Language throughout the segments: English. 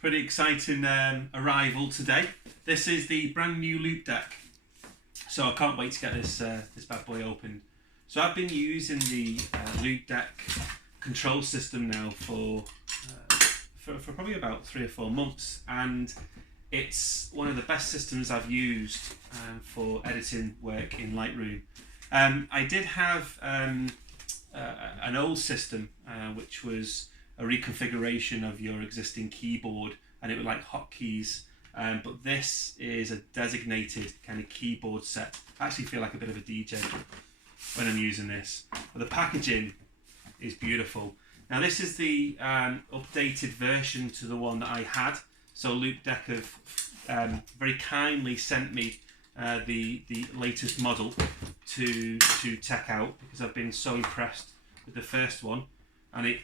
Pretty exciting arrival today. This is the brand new Loupedeck. So I can't wait to get this bad boy opened. So I've been using the Loupedeck control system now for probably about 3 or 4 months, and it's one of the best systems I've used for editing work in Lightroom. I did have an old system which was a reconfiguration of your existing keyboard, and it was like hotkeys. But this is a designated kind of keyboard set. I actually feel like a bit of a DJ when I'm using this. But the packaging is beautiful. Now this is the updated version to the one that I had. So Loupedeck have very kindly sent me the latest model to check out, because I've been so impressed with the first one, and it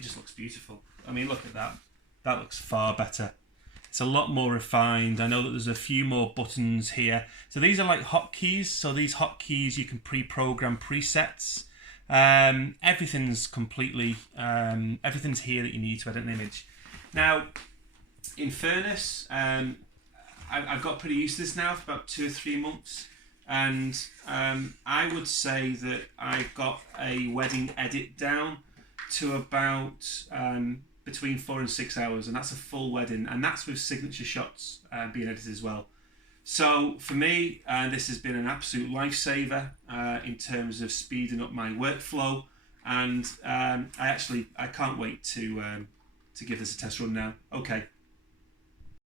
just looks beautiful. I mean, look at that. That looks far better. It's a lot more refined. I know that there's a few more buttons here. So these are like hotkeys. So these hotkeys, you can pre-program presets. Everything's completely, everything's here that you need to edit an image. Now, in fairness, I've got pretty used to this now for about 2 or 3 months. And I would say that I got a wedding edit down to about between 4 and 6 hours, and that's a full wedding, and that's with signature shots being edited as well. So for me, this has been an absolute lifesaver in terms of speeding up my workflow, and I can't wait to give this a test run now. Okay,